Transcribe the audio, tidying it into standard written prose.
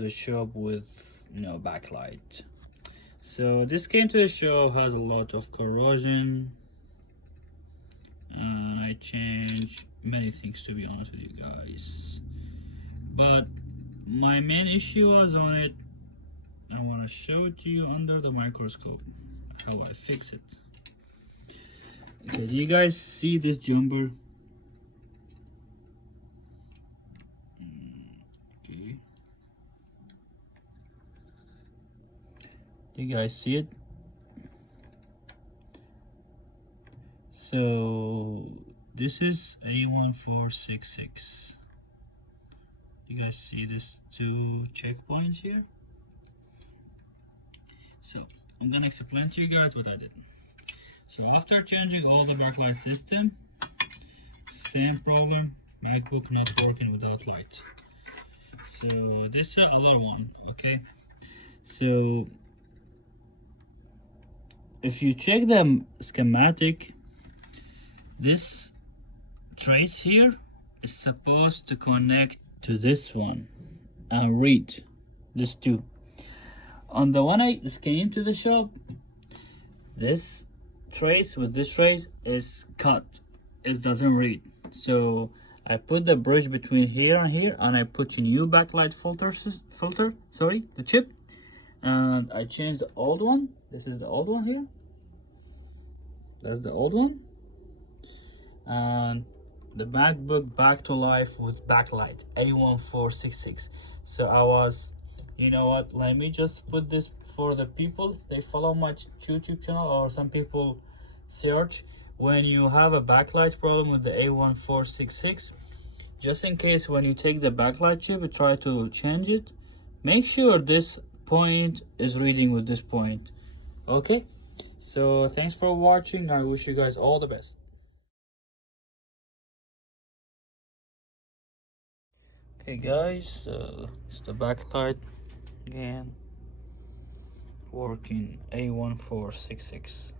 the shop with backlight. So this came to the show, has a lot of corrosion, and I changed many things, to be honest with you guys, but my main issue was on it. I want to show it to you under the microscope how I fix it. Okay, do you guys see this jumper? Okay, do you guys see it? So this is A1466. You guys see these two checkpoints here? So I'm gonna explain to you guys what I did. So after changing all the backlight system, same problem, MacBook not working without light. So this is the other one. Okay, so if you check the schematic, this trace here is supposed to connect to this one and read this too. On the one I just came to the shop, this trace with this trace is cut. It doesn't read. So I put the bridge between here and here, and I put a new backlight filter, the chip, and I changed the old one. This is the old one here. That's the old one. And the MacBook back to life with backlight A1466. So I was, you know what, let me just put this for the people they follow my YouTube channel, or some people search when you have a backlight problem with the A1466, just in case when you take the backlight chip and try to change it, make sure this point is reading with this point. Okay, so thanks for watching. I wish you guys all the best. Okay guys, it's the backlight again, working A1466.